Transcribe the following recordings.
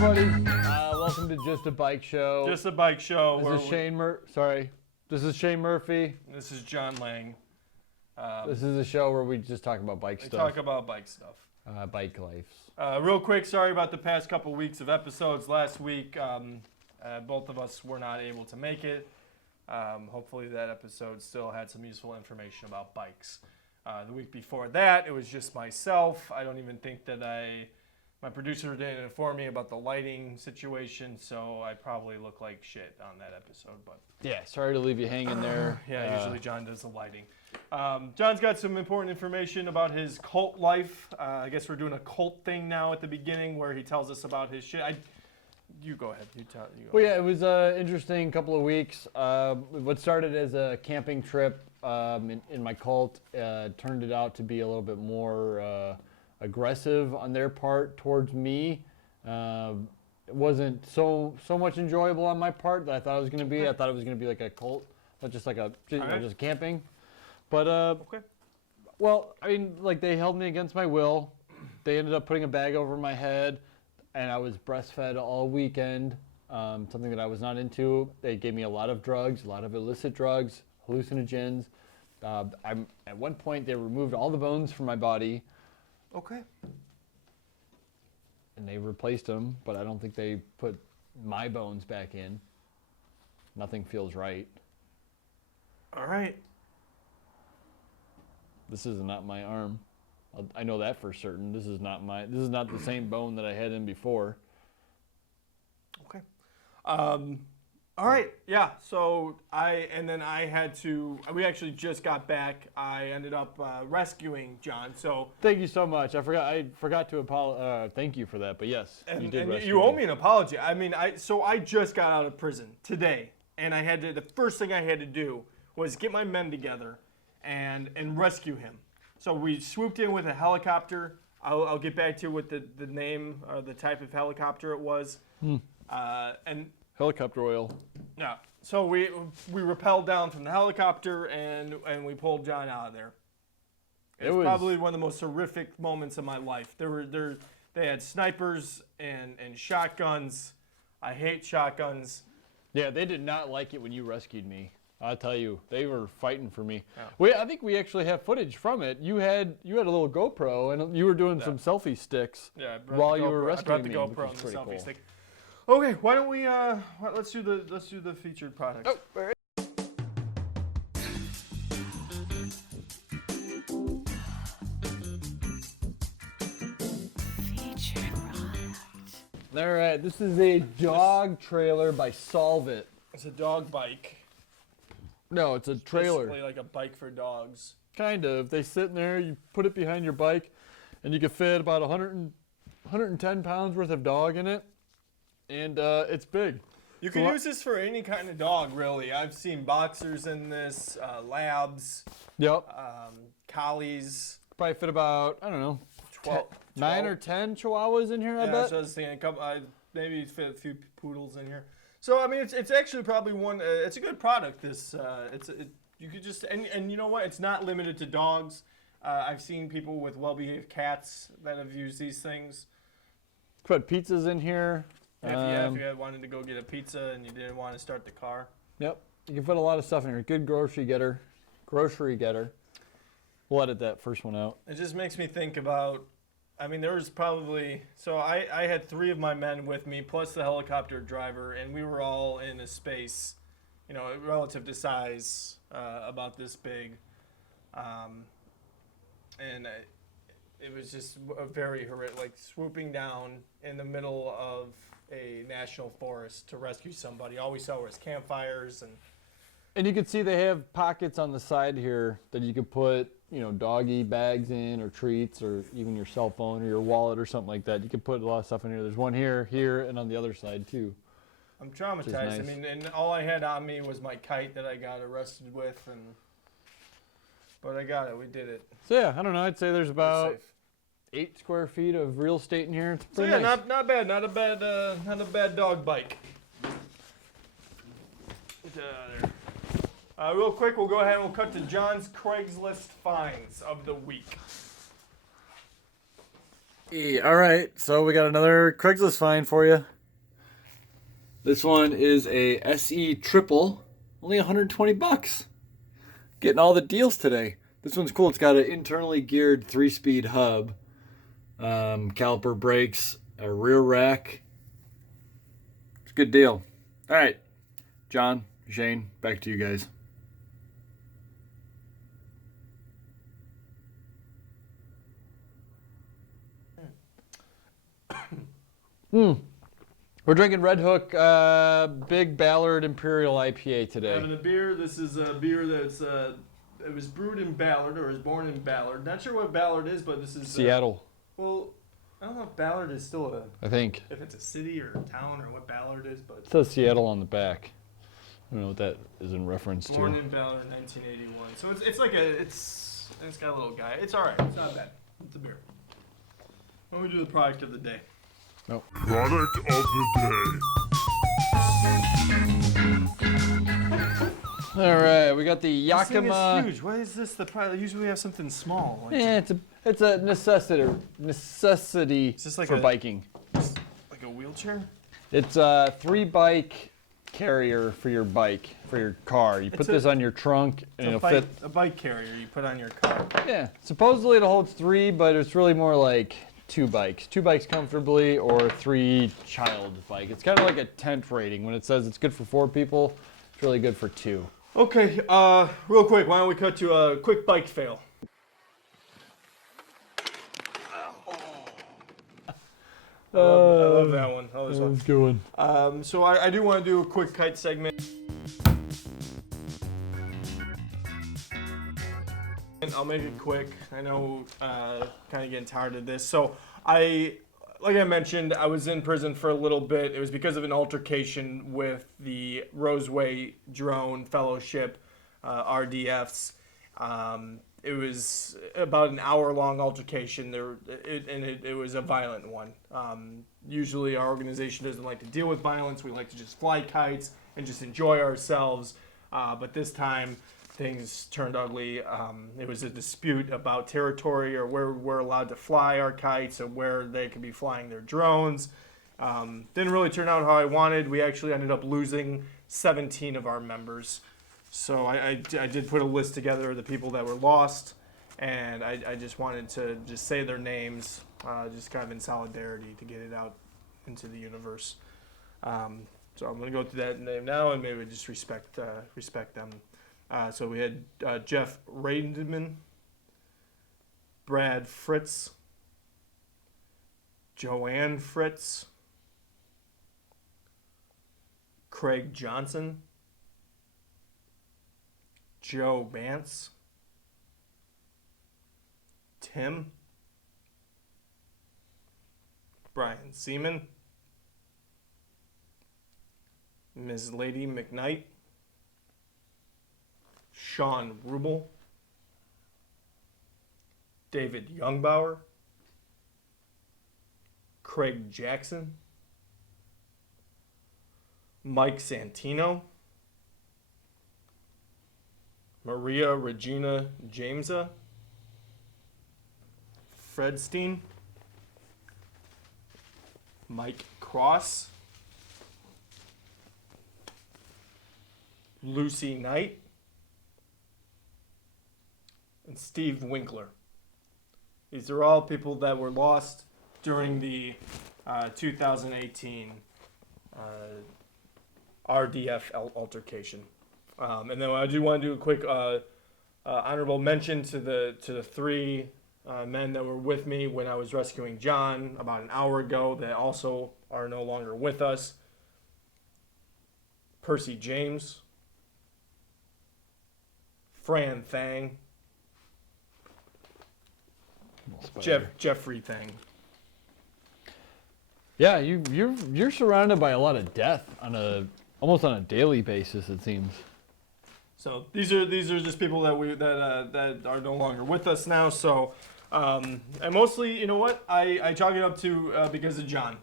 everybody. Welcome to Just a Bike Show. Just a Bike Show. This is Shane This is Shane Murphy. This is John Lange. This is a show where we just talk about bike stuff. Talk about bike stuff. Bike lives. Real quick, sorry about the past couple weeks of episodes. Last week, both of us were not able to make it. Hopefully that episode still had some useful information about bikes. The week before that, it was just myself. I don't even think that my producer didn't inform me about the lighting situation, so I probably look like shit on that episode. But yeah, sorry to leave you hanging there. Yeah, usually John does the lighting. John's got some important information about his cult life. I guess we're doing a cult thing now at the beginning where he tells us about his shit. You go ahead. Well, yeah, it was an interesting couple of weeks. What started as a camping trip in my cult turned it out to be a little bit more aggressive on their part towards me. It wasn't so much enjoyable on my part that I thought it was going to be. I thought it was going to be like a cult, not just like just camping. But okay. Well, I mean, like they held me against my will. They ended up putting a bag over my head, and I was breastfed all weekend. Something that I was not into. They gave me a lot of drugs, a lot of illicit drugs, hallucinogens. At one point, they removed all the bones from my body. Okay. And they replaced them, but I don't think they put my bones back in. Nothing feels right. All right. This is not my arm. I know that for certain. This is not the same bone that I had in before. Okay. All right. Yeah. So we actually just got back. I ended up rescuing John. So thank you so much. I forgot to apologize. Thank you for that. But yes, you did rescue you owe me me an apology. I mean, I just got out of prison today, and the first thing I had to do was get my men together and rescue him. So we swooped in with a helicopter. I'll get back to you with the name or the type of helicopter it was. And helicopter oil. yeah. So we rappelled down from the helicopter and we pulled John out of there. It was probably one of the most horrific moments of my life. They had snipers and shotguns. I hate shotguns. Yeah, they did not like it when you rescued me. I'll tell you, they were fighting for me. Yeah. I think we actually have footage from it. You had a little GoPro and you were doing some selfie sticks while you were rescuing me. I brought the GoPro and the selfie stick. Okay, why don't we let's do the featured products. Oh, all right. Featured product. All right, this is a dog trailer by Solvit. It's a dog bike. No, it's a trailer. Basically like a bike for dogs. Kind of. They sit in there, you put it behind your bike, and you can fit about 110 pounds worth of dog in it. And it's big. You can use this for any kind of dog, really. I've seen boxers in this, labs. Yep. Collies. Probably fit about, I don't know, 9 or 10 chihuahuas in here, I bet. So I was thinking maybe fit a few poodles in here. So, I mean, it's actually probably it's a good product. You could just, and you know what? It's not limited to dogs. I've seen people with well-behaved cats that have used these things. Put pizzas in here. If you had wanted to go get a pizza and you didn't want to start the car. Yep. You can put a lot of stuff in here. Good grocery getter. We'll edit that first one out. It just makes me think about, I mean, there was probably, so I had 3 of my men with me, plus the helicopter driver, and we were all in a space, relative to size, about this big. And it was just a very horrific, like swooping down in the middle of a national forest to rescue somebody. All we saw was campfires and you can see they have pockets on the side here that you could put, doggy bags in or treats or even your cell phone or your wallet or something like that. You could put a lot of stuff in here. There's one here, and on the other side too. I'm traumatized. Nice. I mean, and all I had on me was my Kite that I got arrested with, but I got it. We did it. So yeah, I don't know. I'd say there's about 8 square feet of real estate in here. It's pretty nice. not bad. Not a bad dog bike. There. Real quick, we'll go ahead and we'll cut to John's Craigslist finds of the week. All right, so we got another Craigslist find for you. This one is a SE triple, only 120 bucks. Getting all the deals today. This one's cool. It's got an internally geared 3-speed hub, caliper brakes, a rear rack. It's a good deal. All right, John, Shane, back to you guys. We're drinking Redhook Big Ballard Imperial IPA today. Having a beer. This is a beer that's it was brewed in Ballard or was born in Ballard. Not sure what Ballard is, but this is Seattle. Well, I don't know if Ballard is still I think. if it's a city or a town or what Ballard is, but It says Seattle on the back. I don't know what that is in reference to. born in Ballard in 1981. So it's like it's got a little guy. It's all right. It's not bad. It's a beer. Why don't we do the product of the day? Product of the All right, we got the This thing Yakima. is huge. Why is this the product? Usually we have something small. Like, Yeah, it's a necessity this like for a- biking. like a wheelchair? It's a 3-bike carrier for your bike, for your car. You put It's a- this on your trunk and it'll fit. A bike carrier you put on your car. Yeah, supposedly it holds 3, but it's really more like 2 bikes. 2 bikes comfortably or 3 child bike. It's kind of like a tent rating. When it says it's good for 4 people, it's really good for 2. Okay, real quick, why don't we cut to a quick bike fail? I love that one. I love this one. Good one. So I do want to do a quick kite segment. And I'll make it quick. I know, kind of getting tired of this. So like I mentioned, I was in prison for a little bit. It was because of an altercation with the Roseway Drone Fellowship, RDFs. It was about an hour-long altercation. It was a violent one. Usually our organization doesn't like to deal with violence. We like to just fly kites and just enjoy ourselves. But this time, things turned ugly. It was a dispute about territory or where we're allowed to fly our kites or where they could be flying their drones. Didn't really turn out how I wanted. We actually ended up losing 17 of our members. So I did put a list together of the people that were lost, and I just wanted to just say their names, just kind of in solidarity to get it out into the universe. So I'm going to go through that name now and maybe just respect them. So we had Jeff Raidman, Brad Fritz, Joanne Fritz, Craig Johnson, Joe Bance, Tim, Brian Seaman, Ms. Lady McKnight, Sean Rubel, David Youngbauer, Craig Jackson, Mike Santino, Maria Regina Jamesa, Fred Steen, Mike Cross, Lucy Knight, and Steve Winkler. These are all people that were lost during the 2018 RDF altercation. And then I do want to do a quick honorable mention to the 3 men that were with me when I was rescuing John about an hour ago that also are no longer with us. Percy James, Fran Thang, Jeffrey Thang. Yeah, you're surrounded by a lot of death almost on a daily basis, it seems. So these are just people that are no longer with us now. So and mostly, you know what, I chalk it up to because of John.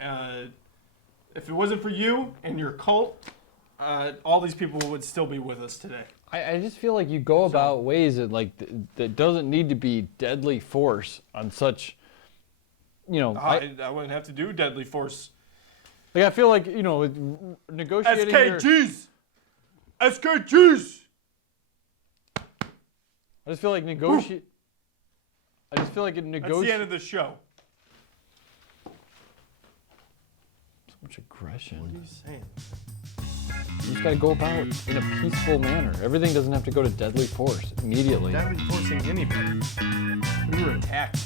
If it wasn't for you and your cult, all these people would still be with us today. I just feel like you go about ways that that doesn't need to be deadly force on such you know, I wouldn't have to do deadly force. like I feel like, you know, with negotiating your, SKGs! SKGs! I just feel like negotiate. I just feel like it That's the end negotiate. of the show. So much aggression. What are you saying? You just gotta go about in a peaceful manner. Everything doesn't have to go to deadly force immediately. Deadly forcing anybody. We were attacked.